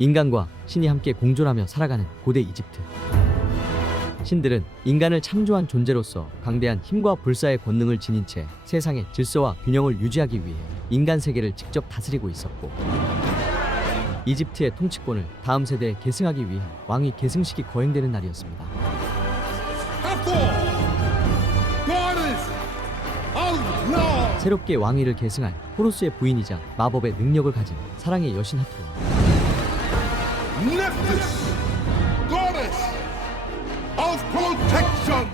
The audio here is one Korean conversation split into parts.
인간과 신이 함께 공존하며 살아가는 고대 이집트. 신들은 인간을 창조한 존재로서 강대한 힘과 불사의 권능을 지닌 채 세상의 질서와 균형을 유지하기 위해 인간 세계를 직접 다스리고 있었고, 이집트의 통치권을 다음 세대에 계승하기 위해 왕위 계승식이 거행되는 날이었습니다. 새롭게 왕위를 계승할 호루스의 부인이자 마법의 능력을 가진 사랑의 여신 하토와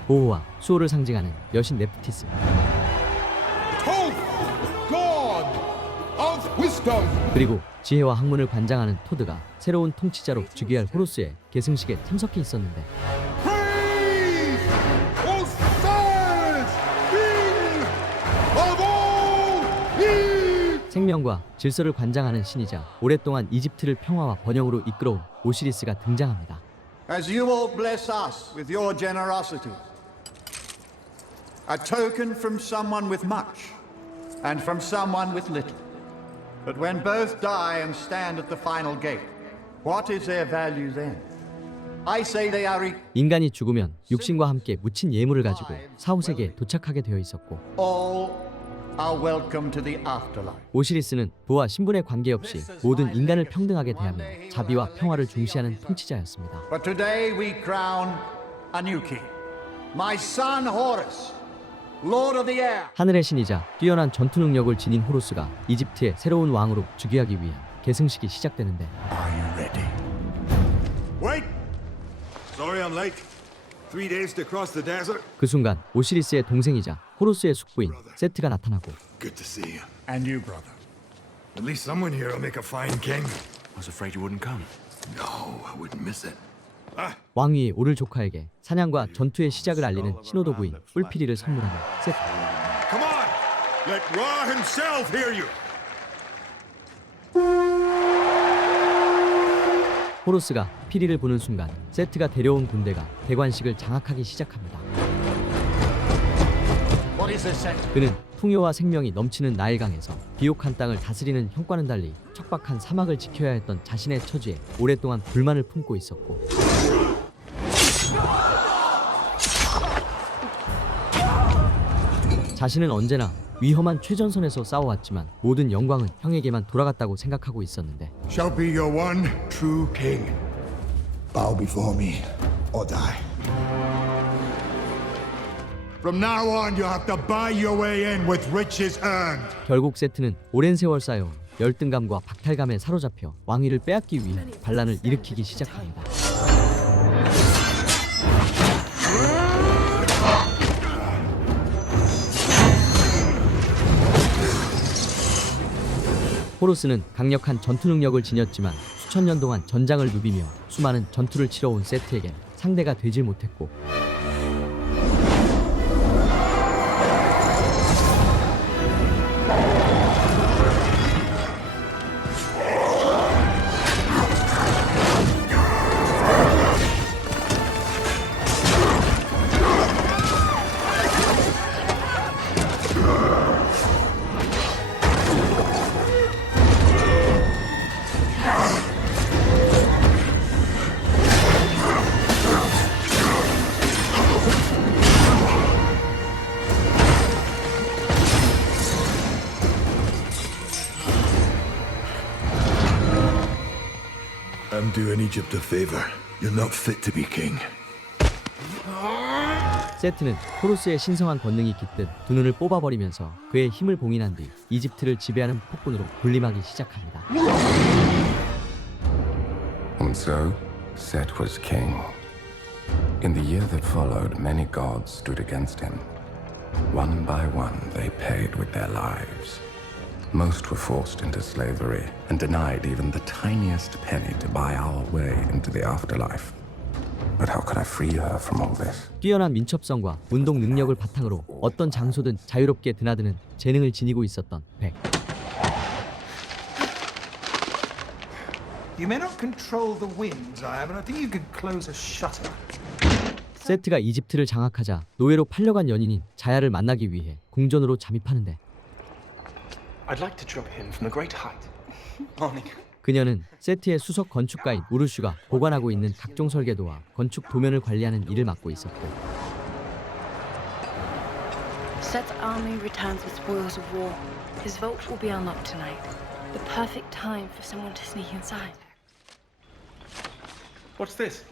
보호와 수호를 상징하는 여신 네프티스, 그리고 지혜와 학문을 관장하는 토드가 새로운 통치자로 즉위할 호루스의 계승식에 참석해 있었는데, 생명과 질서를 관장하는 신이자 오랫동안 이집트를 평화와 번영으로 이끌어온 오시리스가 등장합니다. As you all bless us with your generosity, a token from someone with much and from someone with little. But when both die and stand at the final gate, what is their value then? I say they are 인간이 죽으면 육신과 함께 묻힌 예물을 가지고 사후세계에 도착하게 되어 있었고, all are welcome to the afterlife. 오시리스는 부와 신분에 관계없이 모든 인간을 평등하게 대하며 자비와 평화를 중시하는 통치자였습니다. But today we crown a new king, my son Horus, Lord of the Air. 하늘의 신이자 뛰어난 전투 능력을 지닌 호루스가 이집트의 새로운 왕으로 즉위하기 위한 계승식이 시작되는데, Are you ready? Wait! Sorry I'm late. 3 days to cross the desert. 그 순간 오시리스의 동생이자 호루스의 숙부인 세트가 나타나고, Good to see you. And you, brother. At least someone here will make a fine king. I was afraid you wouldn't come. No, I wouldn't miss it. 왕위에 오를 조카에게 사냥과 전투의 시작을 알리는 신호도 부인 뿔피리를 선물하는 세트. Come on! Let Ra himself hear you. 호루스가 피리를 부는 순간 세트가 데려온 군대가 대관식을 장악하기 시작합니다. What is this set? 그는 풍요와 생명이 넘치는 나일강에서 비옥한 땅을 다스리는 형과는 달리 척박한 사막을 지켜야 했던 자신의 처지에 오랫동안 불만을 품고 있었고, 자신은 언제나 위험한 최전선에서 싸워왔지만 모든 영광은 형에게만 돌아갔다고 생각하고 있었는데, Shall be your one true king. Bow before me or die. From now on, you have to buy your way in with riches earned. 결국 세트는 오랜 세월 쌓여온 열등감과 박탈감에 사로잡혀 왕위를 빼앗기 위해 반란을 일으키기 시작합니다. 호루스는 강력한 전투 능력을 지녔지만 수천 년 동안 전장을 누비며 수많은 전투를 치러온 세트에겐 상대가 되질 못했고, I'm doing Egypt a favor. You're not fit to be king. 세트는 호루스의 신성한 권능이 깃든 두 눈을 뽑아버리면서 그의 힘을 봉인한 뒤 이집트를 지배하는 폭군으로 군림하기 시작합니다. And so, Set was king. In the year that followed, many gods stood against him. One by one, they paid with their lives. Most were forced into slavery and denied even the tiniest penny to buy our way into the afterlife. But how could I free her from all this? 뛰어난 민첩성과 운동 능력을 바탕으로 어떤 장소든 자유롭게 드나드는 재능을 지니고 있었던 백. You may not control the winds, I but I think you can close a shutter. 세트가 이집트를 장악하자 노예로 팔려간 연인인 자야를 만나기 위해 궁전으로 잠입하는데, I'd like to drop him from the great height. Morning. 그녀는 세트의 수석 건축가인 우르슈가 보관하고 있는 각종 설계도와 건축 도면을 관리하는 일을 맡고 있었고, Set's army returns with spoils of war. His vault will be unlocked tonight. The perfect time for someone to sneak inside. What's this?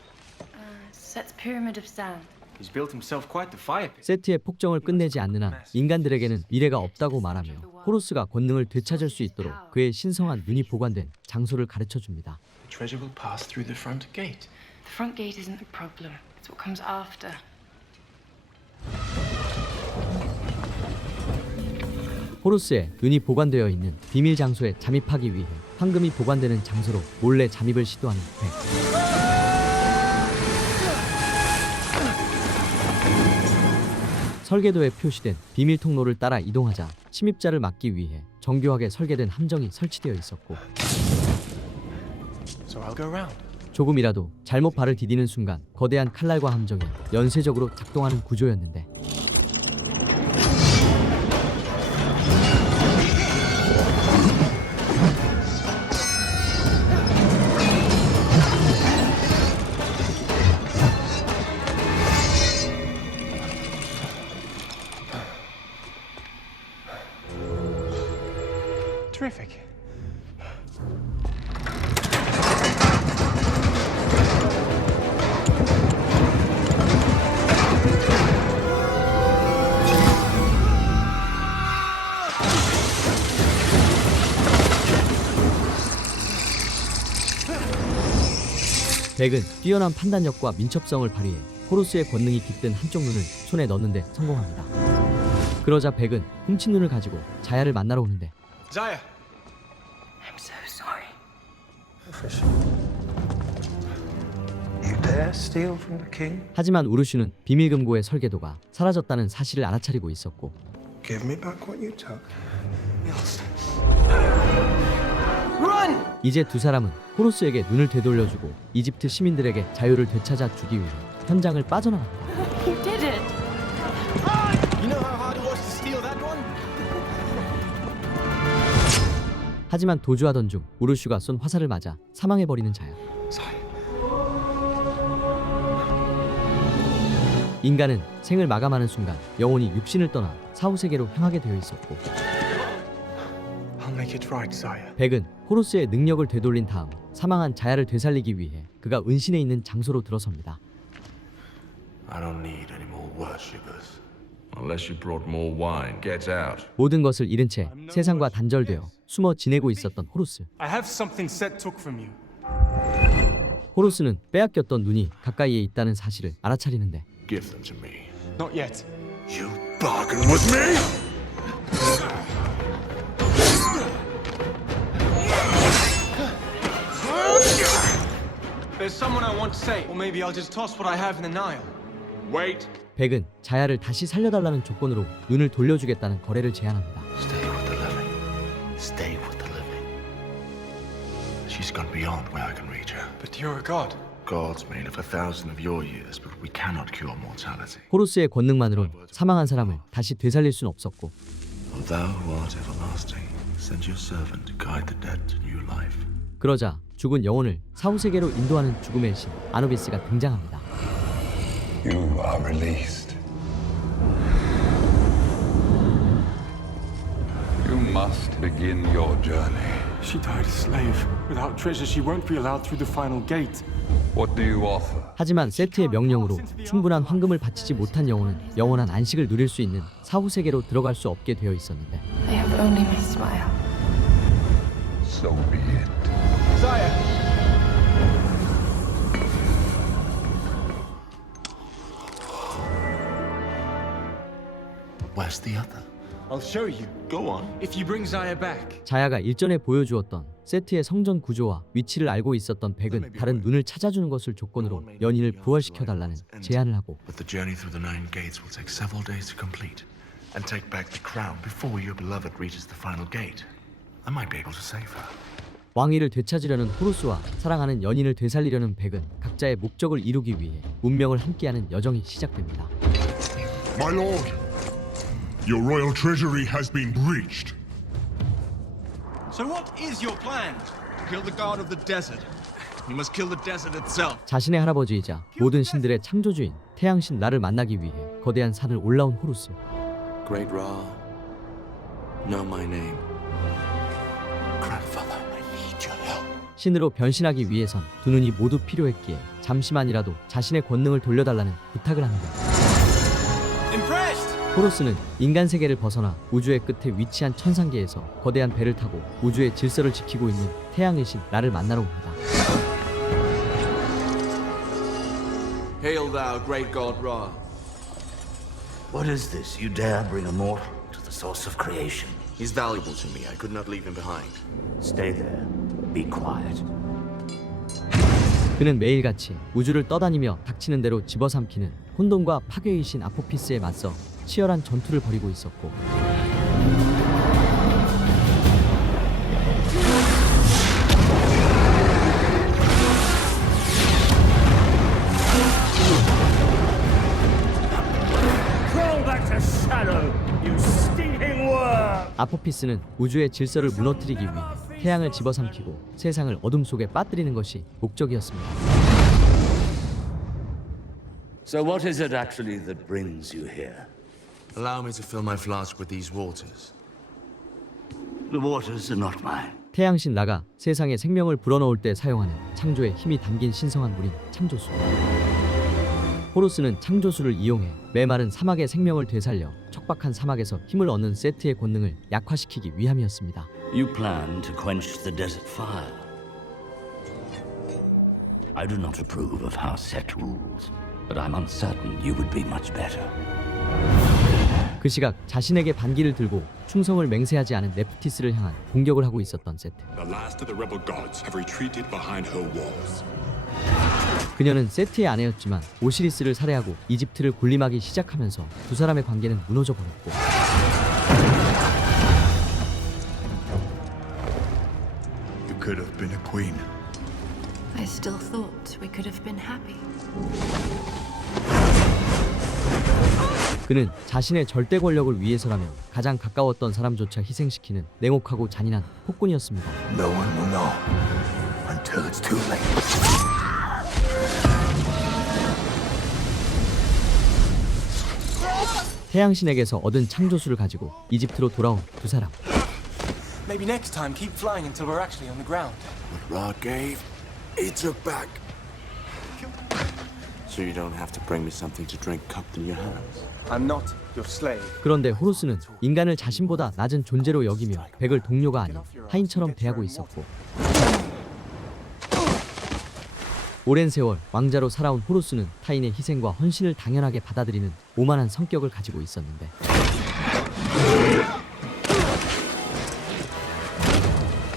Set's pyramid of sand. He's built himself quite the fire pit. 세트의 폭정을 끝내지 않는 한 인간들에게는 미래가 없다고 말하며 호루스가 권능을 되찾을 수 있도록 그의 신성한 눈이 보관된 장소를 가르쳐 줍니다. Treasure will pass through the front gate. The front gate isn't the problem. It's what comes after. 호루스의 눈이 보관되어 있는 비밀 장소에 잠입하기 위해 황금이 보관되는 장소로 몰래 잠입을 시도하는 백. 설계도에 표시된 비밀 통로를 따라 이동하자 침입자를 막기 위해 정교하게 설계된 함정이 설치되어 있었고, So I'll go around. 조금이라도 잘못 발을 디디는 순간 거대한 칼날과 함정이 연쇄적으로 작동하는 구조였는데, Terrific. 백은 뛰어난 판단력과 민첩성을 발휘해 호루스의 권능이 깃든 한쪽 눈을 손에 넣는데 성공합니다. 그러자 백은 훔친 눈을 가지고 자야를 만나러 오는데, Zaya. I'm so sorry. You dare steal from the king? 하지만 우르슈는 비밀 금고의 설계도가 사라졌다는 사실을 알아차리고 있었고, Give me back what you took. 이제 두 사람은 호루스에게 눈을 되돌려주고 이집트 시민들에게 자유를 되찾아 주기 위해 현장을 빠져나갑니다. You did it! You know how hard it was to steal that one? 하지만 도주하던 중 우르슈가 쏜 화살을 맞아 사망해버리는 자야. 인간은 생을 마감하는 순간 영혼이 육신을 떠나 사후세계로 향하게 되어 있었고, I'll make it right, Zaya. 백은 호루스의 능력을 되돌린 다음 사망한 자야를 되살리기 위해 그가 은신해 있는 장소로 들어섭니다. I don't need any more worshippers. Unless you brought more wine. Get out. 모든 것을 잃은 채 세상과 단절되어 숨어 지내고 있었던 호루스. I have something Set took from you. 호루스는 빼앗겼던 눈이 가까이에 있다는 사실을 알아차리는데, Give them to me. Not yet. You bargain with me? There's someone I want to say, or maybe I'll just toss what I have in the Nile. Wait. 백은 자야를 다시 살려달라는 조건으로 눈을 돌려주겠다는 거래를 제안합니다. Stay with the living. Stay with the living. She's gone beyond where I can reach her. But you're a god. Gods may live 1,000 of your years, but we cannot cure mortality. 호루스의 권능만으론 사망한 사람을 다시 되살릴 수는 없었고, O thou who art everlasting, send your servant to guide the dead to new life. 그러자 죽은 영혼을 사후세계로 인도하는 죽음의 신 아누비스가 등장합니다. You are released. You must begin your journey. She died a slave. Without treasure, she won't be allowed through the final gate. What do you offer? 하지만 세트의 명령으로 충분한 황금을 바치지 못한 영혼은 영원한 안식을 누릴 수 있는 사후세계로 들어갈 수 없게 되어 있었는데, I have only my smile. So be it. Zaya. Where's the other? I'll show you. Go on. If you bring Zaya back. 자야가 일전에 보여주었던 세트의 성전 구조와 위치를 알고 있었던 백은 다른 눈을 찾아주는 것을 조건으로 연인을 부활시켜달라는 제안을 하고, But the journey through the 9 gates will take several days to complete. And take back the crown before your beloved reaches the final gate. I might be able to save her. 왕위를 되찾으려는 호루스와 사랑하는 연인을 되살리려는 백은 각자의 목적을 이루기 위해 운명을 함께하는 여정이 시작됩니다. My lord, your royal treasury has been breached. So what is your plan? Kill the god of the desert. You must kill the desert itself. 자신의 할아버지이자 모든 신들의 창조주인 태양신 라를 만나기 위해 거대한 산을 올라온 호루스. Great Ra, know my name. Grandfather, I need your help. 신으로 변신하기 위해선 두 눈이 모두 필요했기에 잠시만이라도 자신의 권능을 돌려달라는 부탁을 합니다. Impressed. 호루스는 인간 세계를 벗어나 우주의 끝에 위치한 천상계에서 거대한 배를 타고 우주의 질서를 지키고 있는 태양의 신 라를 만나러 옵니다. Hail thou, great god Ra. What is this? You dare bring a mortal to the source of creation? He's valuable to me. I could not leave him behind. Stay there. Be quiet. 그는 매일같이 우주를 떠다니며 닥치는 대로 집어삼키는 혼돈과 파괴의 신 아포피스에 맞서 치열한 전투를 벌이고 있었고, 아포피스는 우주의 질서를 무너뜨리기 위해 태양을 집어삼키고 세상을 어둠 속에 빠뜨리는 것이 목적이었습니다. So what is it actually that brings you here? Allow me to fill my flask with these waters. The waters are not mine. 태양신 라가 세상에 생명을 불어넣을 때 사용하는 창조의 힘이 담긴 신성한 물인 창조수. 호루스는 창조수를 이용해 메마른 사막의 생명을 되살려 척박한 사막에서 힘을 얻는 세트의 권능을 약화시키기 위함이었습니다. You plan to quench the desert fire. I do not approve of how Set rules, but I'm uncertain you would be much better. 그 시각 자신에게 반기를 들고 충성을 맹세하지 않은 네프티스를 향한 공격을 하고 있었던 세트. The last of the rebel gods have retreated behind her walls. 그녀는 세트의 아내였지만 오시리스를 살해하고 이집트를 군림하기 시작하면서 두 사람의 관계는 무너져 버렸고, You could have been a queen. I still thought we could have been happy. 그는 자신의 절대 권력을 위해서라면 가장 가까웠던 사람조차 희생시키는 냉혹하고 잔인한 폭군이었습니다. No one will know until it's too late. 태양신에게서 얻은 창조수를 가지고 이집트로 돌아온 두 사람. Maybe next time keep flying until we're actually on the ground. What Ra gave, he took back. So you don't have to bring me something to drink cupped in your hands. I'm not your slave. 그런데 호루스는 인간을 자신보다 낮은 존재로 여기며 백을 동료가 아닌 하인처럼 대하고 있었고, 오랜 세월 왕자로 살아온 호루스는 타인의 희생과 헌신을 당연하게 받아들이는 오만한 성격을 가지고 있었는데,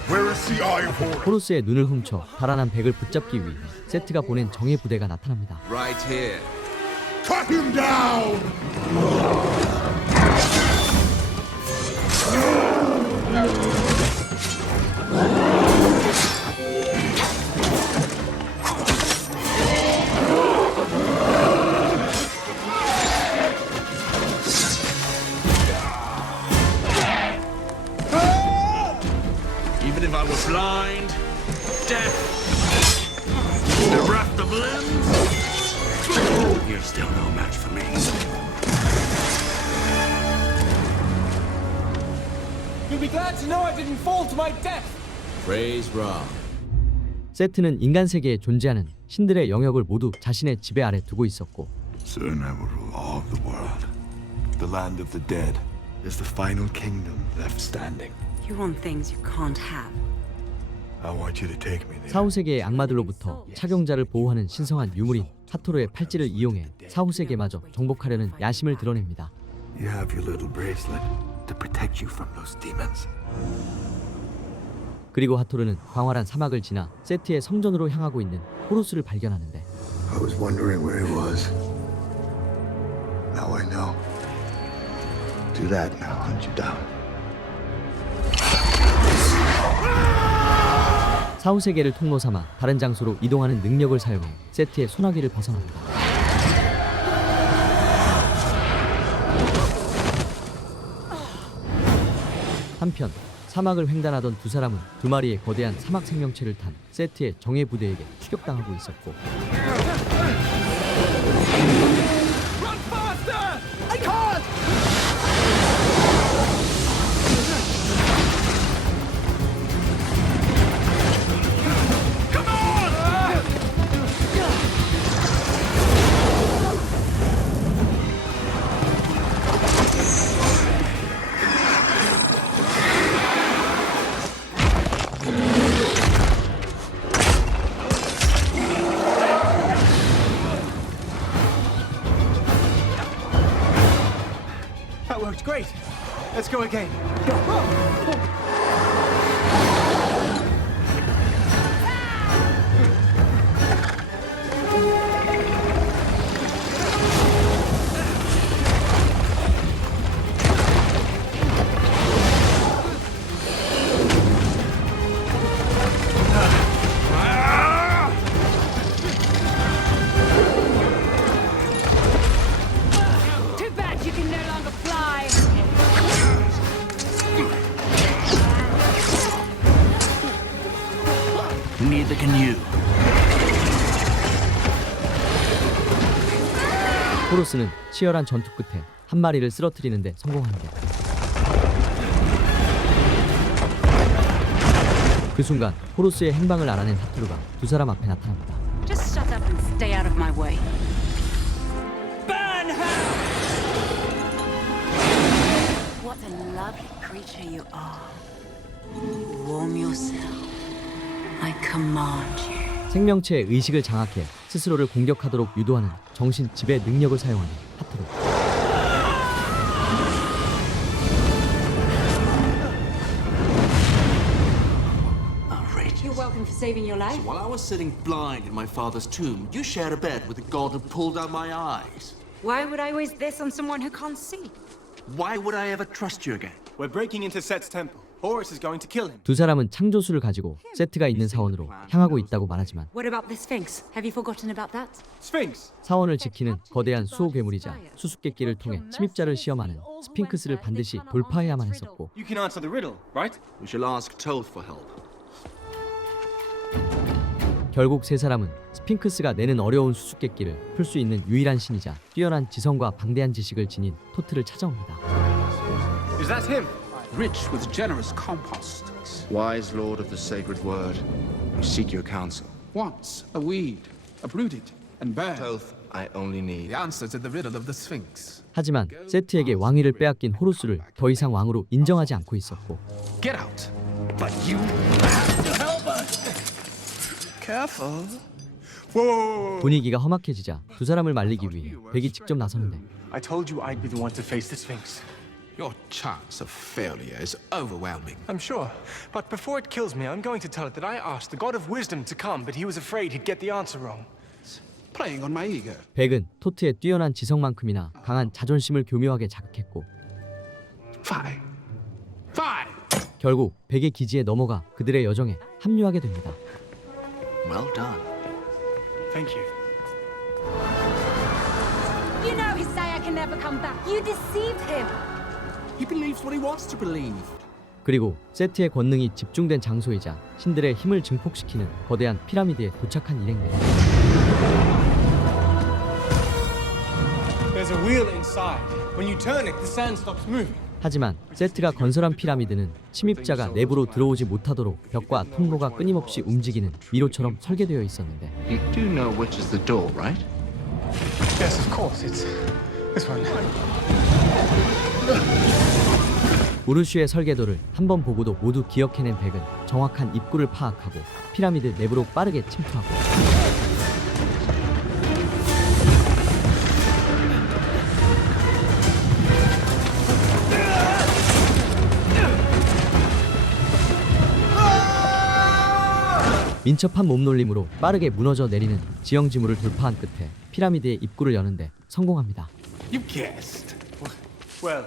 Where is the eye of Horus? 호루스의 눈을 훔쳐 달아난 백을 붙잡기 위해 세트가 보낸 정예 부대가 나타납니다. Right here. Cut him down! Even if I were blind, deaf, bereft of limbs, you're still no match for me. You'll be glad to know I didn't fall to my death. Praise Ra. 세트는 인간 세계에 존재하는 신들의 영역을 모두 자신의 지배 아래 두고 있었고, Soon I will rule all the world. The land of the dead is the final kingdom left standing. You want things you can't have. I want you to take me there. 사후세계의 악마들로부터 착용자를 보호하는 신성한 유물인 하토르의 팔찌를 이용해 사후세계마저 정복하려는 야심을 드러냅니다. You have your little bracelet to protect you from those demons. 그리고 하토르는 광활한 사막을 지나 세트의 성전으로 향하고 있는 호루스를 발견하는데, I was wondering where he was. Now I know. Do that and I'll hunt you down. 사후세계를 통로 삼아 다른 장소로 이동하는 능력을 사용해 세트의 소나기를 벗어납니다. 한편 사막을 횡단하던 두 사람은 두 마리의 거대한 사막 생명체를 탄 세트의 정예 부대에게 추격당하고 있었고, Run faster! I can't! Come on! That worked great. Let's go again. Too bad you can no longer fly. Neither can you. 호루스는 치열한 전투 끝에 한 마리를 쓰러뜨리는데 성공합니다. 그 순간 호루스의 행방을 알아낸 하투르가 두 사람 앞에 나타납니다. Just shut up and stay out of my way. Burn her! What a lovely creature you are. Warm yourself. I command you. 생명체의 의식을 장악해 스스로를 공격하도록 유도하는 정신 지배 능력을 사용하는 하투르. Outrageous. You're welcome for saving your life. While I was sitting blind in my father's tomb, you shared a bed with a god who pulled out my eyes. Why would I waste this on someone who can't see? Why would I ever trust you again? We're breaking into Set's temple. Horus is going to kill him. 두 사람은 창조수를 가지고 세트가 있는 사원으로 향하고 있다고 말하지만 What about the Sphinx? Have you forgotten about that? Sphinx. 사원을 지키는 거대한 수호 괴물이자 수수께끼를 통해 침입자를 시험하는 스핑크스를 반드시 돌파해야만 했었고, You can answer the riddle, right? We shall ask Toth for help. 결국 세 사람은 스핑크스가 내는 어려운 수수께끼를 풀 수 있는 유일한 신이자 뛰어난 지성과 방대한 지식을 지닌 토트를 찾아옵니다. Is that him? Rich with generous compost. Wise lord of the sacred word, we seek your counsel. Once a weed, uprooted and bare. Toth, I only need The answer to the riddle of the Sphinx. 하지만 세트에게 왕위를 빼앗긴 호루스를 더 이상 왕으로 인정하지 않고 있었고, Get out. But you have to help us! Careful. Whoa. 분위기가 험악해지자 두 사람을 말리기 위해 백이 직접 나서는데, I told you I'd be the one to face the Sphinx. Your chance of failure is overwhelming. I'm sure. But before it kills me, I'm going to tell it that I asked the God of Wisdom to come, but he was afraid he'd get the answer wrong. Playing on my ego. 백은 토트의 뛰어난 지성만큼이나 강한 자존심을 교묘하게 자극했고, Fine. Fine. 결국 백의 기지에 넘어가 그들의 여정에 합류하게 됩니다. Well done. Thank you. You know his Saya can never come back. You deceived him. He believes what he wants to believe. 그리고 세트의 권능이 집중된 장소이자 신들의 힘을 증폭시키는 거대한 피라미드에 도착한 일행들. There's a wheel inside. When you turn it, the sand stops moving. 하지만 세트가 건설한 피라미드는 침입자가 내부로 들어오지 못하도록 벽과 통로가 끊임없이 움직이는 미로처럼 설계되어 있었는데, You do know which is the door, right? Yes, of course. It's this one. 우르슈의 설계도를 한 번 보고도 모두 기억해낸 백은 정확한 입구를 파악하고 피라미드 내부로 빠르게 침투하고, 민첩한 몸놀림으로 빠르게 무너져 내리는 지형지물을 돌파한 끝에 피라미드의 입구를 여는데 성공합니다. You guessed. Well,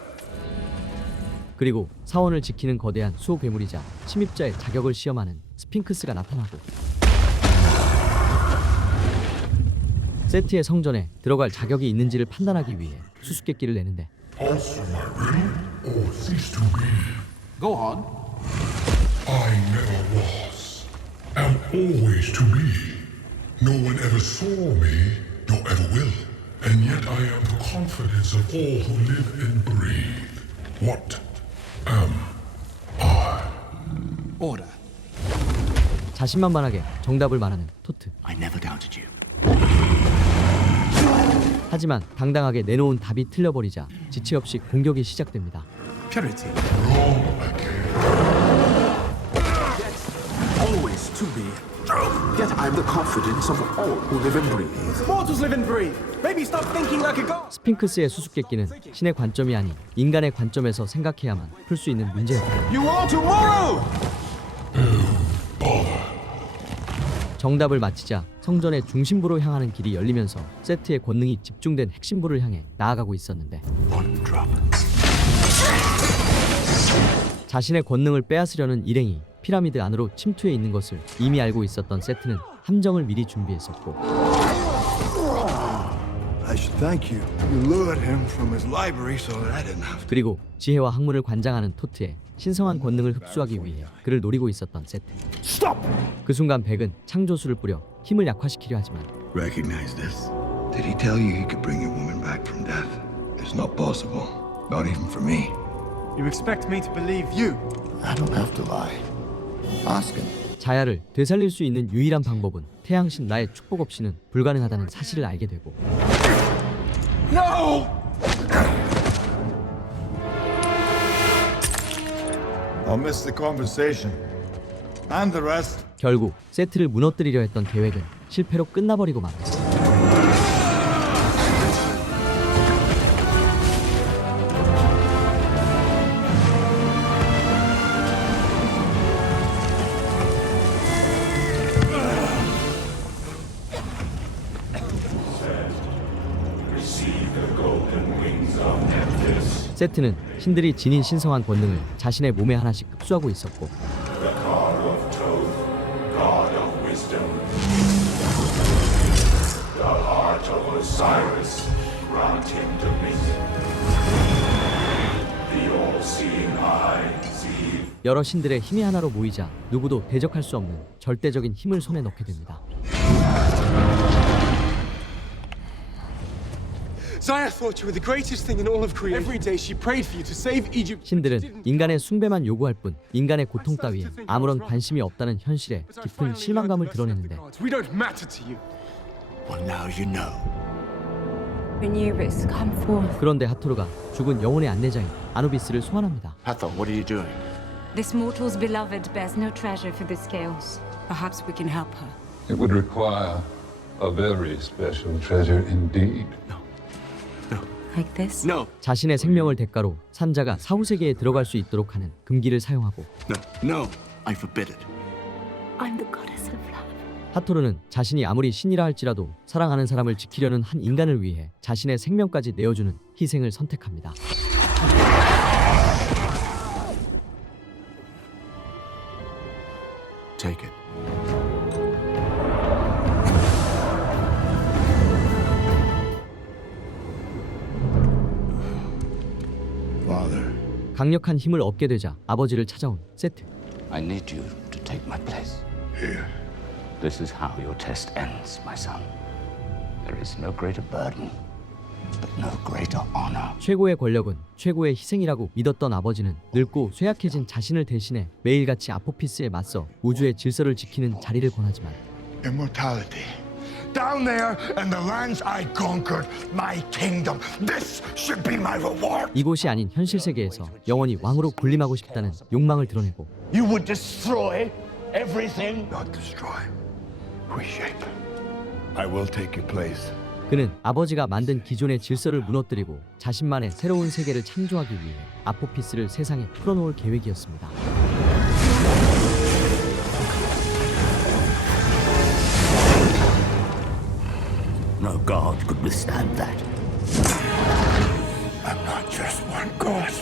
그리고 사원을 지키는 거대한 수호 괴물이자 침입자의 자격을 시험하는 스핑크스가 나타나고, 세트의 성전에 들어갈 자격이 있는지를 판단하기 위해 수수께끼를 내는데, Go on. I never was, am always to be. No one ever saw me, nor ever will. And yet I am the confidence of all who live and breathe. What am I? Order. 자신만만하게 정답을 말하는 토트. I never doubted you. 하지만 당당하게 내놓은 답이 틀려버리자 지체 없이 공격이 시작됩니다. Purity. Always to be. Yet I'm the confidence of all who live and breathe. Mortals live and breathe. Maybe stop thinking like a god. 스핑크스의 수수께끼는 신의 관점이 아닌 인간의 관점에서 생각해야만 풀 수 있는 문제였다. You are tomorrow. 정답을 맞히자 성전의 중심부로 향하는 길이 열리면서 세트의 권능이 집중된 핵심부를 향해 나아가고 있었는데 자신의 권능을 빼앗으려는 일행이 피라미드 안으로 침투해 있는 것을 이미 알고 있었던 세트는 함정을 미리 준비했었고 I should thank you. You lured him from his library so that I didn't have to. 그리고 지혜와 학문을 관장하는 토트의 신성한 권능을 흡수하기 위해 그를 노리고 있었던 세트. 그 순간 백은 창조수를 뿌려 힘을 약화시키려 하지만 Recognize this. Did he tell you he could bring your woman back from death? It's not possible. Not even for me. You expect me to believe you? I don't have to lie. Ask him. 자야를 되살릴 수 있는 유일한 방법은 태양신 나의 축복 없이는 불가능하다는 사실을 알게 되고 No! I'll miss the conversation. And the rest. 결국 세트를 무너뜨리려 했던 계획은 실패로 끝나버리고 말았어. 세트는 신들이 지닌 신성한 권능을 자신의 몸에 하나씩 흡수하고 있었고 여러 신들의 힘이 하나로 모이자 누구도 대적할 수 없는 절대적인 힘을 손에 넣게 됩니다. Zaya thought you were the greatest thing in all of creation. Every day she prayed for you to save Egypt. 신들은 인간의 숭배만 요구할 뿐 인간의 고통 따위에 아무런 관심이 없다는 현실에 깊은 실망감을 드러내는데 We don't matter to you. Well, now you know. Anubis, come forth. 그런데 하토르가 죽은 영혼의 안내자인 아누비스를 소환합니다. Hathor, what are you doing? This mortal's beloved bears no treasure for the scales. Perhaps we can help her. It would require a very special treasure indeed. Like this? No. 자신의 생명을 대가로 산자가 사후세계에 들어갈 수 있도록 하는 금기를 사용하고 No. I forbid it. I'm the goddess of love. 하토르는 자신이 아무리 신이라 할지라도 사랑하는 사람을 지키려는 한 인간을 위해 자신의 생명까지 내어주는 희생을 선택합니다. Take it. Father. 강력한 힘을 얻게 되자 아버지를 찾아온 세트. I need you to take my place. Here. This is how your test ends, my son. There is no greater burden, but no greater honor. 최고의 권력은 최고의 희생이라고 믿었던 아버지는 늙고 쇠약해진 자신을 대신해 매일같이 아포피스에 맞서 우주의 질서를 지키는 자리를 권하지만 Immortality. Down there in the lands I conquered, my kingdom. This should be my reward. 이곳이 아닌 현실 세계에서 영원히 왕으로 군림하고 싶다는 욕망을 드러내고 You would destroy everything. Not destroy. Reshape. I will take your place. 그는 아버지가 만든 기존의 질서를 무너뜨리고 자신만의 새로운 세계를 창조하기 위해 아포피스를 세상에 풀어놓을 계획이었습니다. No god could withstand that. I'm not just one god.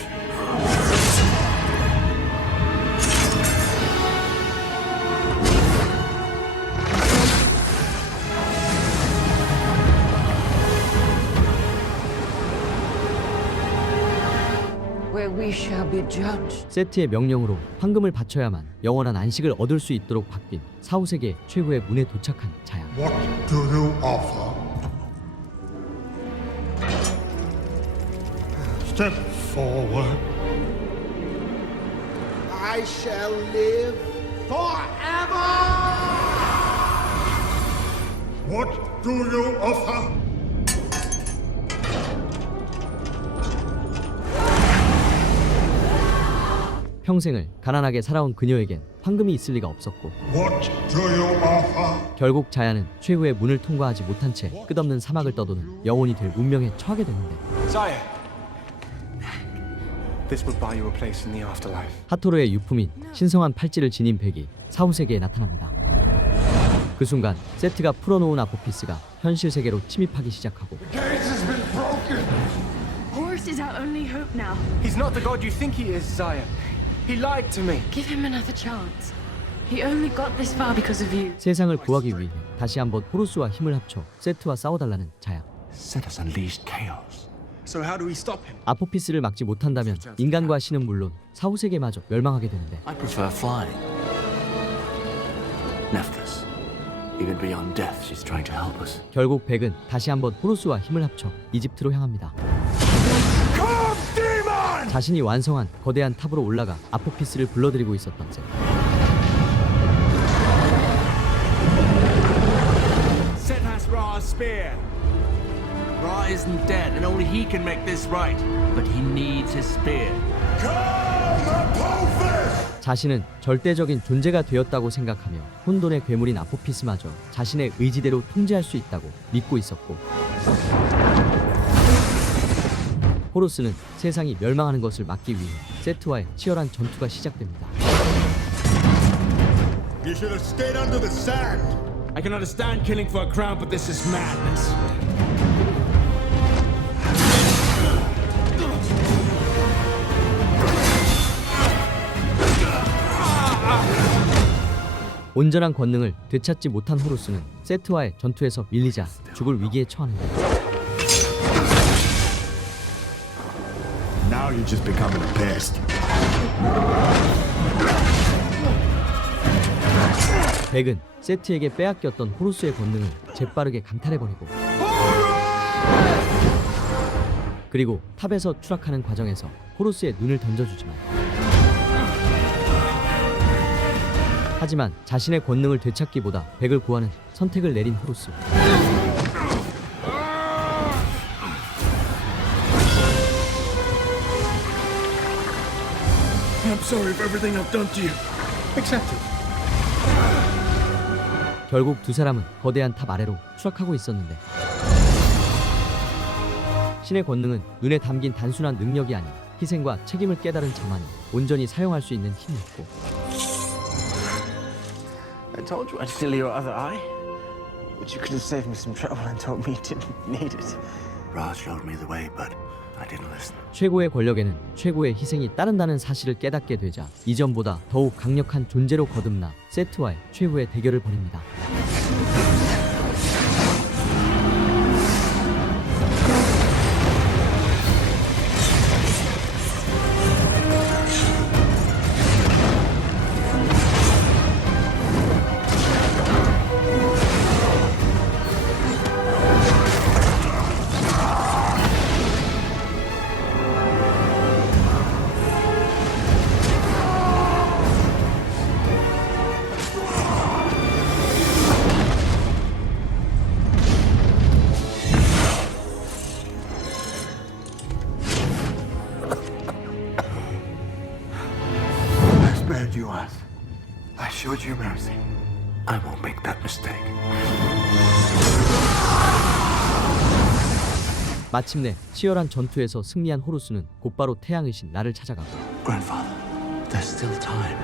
We're we shall be judged. 세트의 명령으로 황금을 바쳐야만 영원한 안식을 얻을 수 있도록 바뀐 4, 5세계 최고의 문에 도착한 자야. What do you offer? Step forward. I shall live forever! What do you offer? 평생을 가난하게 살아온 그녀에겐 황금이 있을 리가 없었고 What do you offer? 결국 자야는 최후의 문을 통과하지 못한 채 끝없는 사막을 떠도는 영혼이 될 운명에 처하게 되는데 Sire, this would buy you a place in the afterlife. 하토르의 유품인 신성한 팔찌를 지닌 백이 4, 5세계에 나타납니다. 그 순간 세트가 풀어놓은 아포피스가 현실 세계로 침입하기 시작하고 Horus is our only hope now. He's not the god you think he is, Sire. He lied to me. Give him another chance. He only got this far because of you. 세상을 구하기 위해 다시 한번 호루스와 힘을 합쳐 세트와 싸워달라는 자야. Set us unleashed chaos. So how do we stop him? 아포피스를 막지 못한다면 인간과 신은 물론 4, 5세계마저 멸망하게 되는데 I prefer flying. Nephthys. Even beyond death, she's trying to help us. 결국 백은 다시 한번 호루스와 힘을 합쳐 이집트로 향합니다. 자신이 완성한 거대한 탑으로 올라가 아포피스를 불러들이고 있었던 셈. Set has Ra's spear. Ra isn't dead, and only he can make this right. But he needs his spear. 자신은 절대적인 존재가 되었다고 생각하며 혼돈의 괴물인 아포피스마저 자신의 의지대로 통제할 수 있다고 믿고 있었고 호루스는 세상이 멸망하는 것을 막기 위해 세트와의 치열한 전투가 시작됩니다. You should have stayed under the sand. I can understand killing for a crown, but this is madness. 온전한 권능을 되찾지 못한 호루스는 세트와의 전투에서 밀리자 죽을 위기에 처하는데 Now you're just becoming a pest. 백은 세트에게 빼앗겼던 호루스의 권능을 재빠르게 강탈해버리고 그리고 탑에서 추락하는 과정에서 호루스의 눈을 던져주지만 하지만 자신의 권능을 되찾기보다 백을 구하는 선택을 내린 호루스. I'm sorry for everything I've done to you. Accepted. 결국 두 사람은 거대한 탑 아래로 추락하고 있었는데 신의 권능은 눈에 담긴 단순한 능력이 아닌 희생과 책임을 깨달은 자만이 온전히 사용할 수 있는 힘이었고 I told you I'd steal your other eye. But you could have saved me some trouble and told me you didn't need it. Ra showed me the way, but I didn't listen. 최고의 권력에는 최고의 희생이 따른다는 사실을 깨닫게 되자 이전보다 더욱 강력한 존재로 거듭나 세트와의 최후의 대결을 벌입니다. You us. I showed you mercy. I won't make that mistake. 마침내 치열한 전투에서 승리한 호루스는 곧바로 태양의 신 라를 찾아가고 Grandfather, there's still time.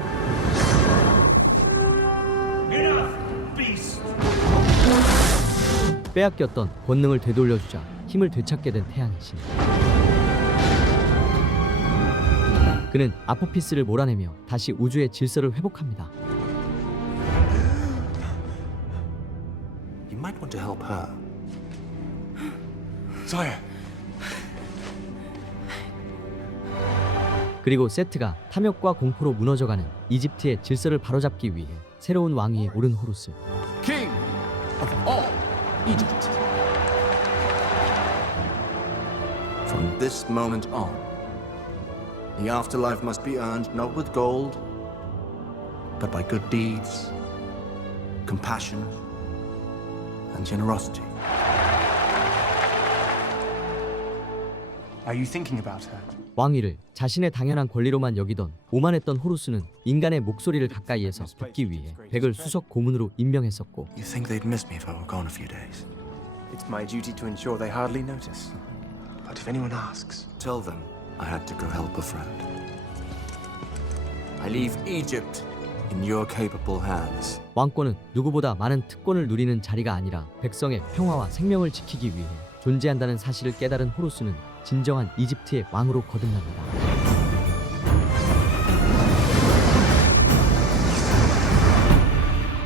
Enough, beast. 빼앗겼던 권능을 되돌려주자 힘을 되찾게 된 태양의 신. 그는 아포피스를 몰아내며 다시 우주의 질서를 회복합니다. You might want to help her. Sire. 그리고 세트가 탐욕과 공포로 무너져가는 이집트의 질서를 바로잡기 위해 새로운 왕위에 오른 호루스. King of all Egypt. From this moment on, the afterlife must be earned not with gold, but by good deeds, compassion, and generosity. Are you thinking about her? 왕위를 자신의 당연한 권리로만 여기던 오만했던 호루스는 인간의 목소리를 가까이에서 듣기 위해 백을 수석 고문으로 임명했었고 You think they'd miss me if I were gone a few days? It's my duty to ensure they hardly notice. But if anyone asks, Tell them I had to go help a friend. I leave Egypt in your capable hands. 왕권은 누구보다 많은 특권을 누리는 자리가 아니라 백성의 평화와 생명을 지키기 위해 존재한다는 사실을 깨달은 호루스는 진정한 이집트의 왕으로 거듭납니다.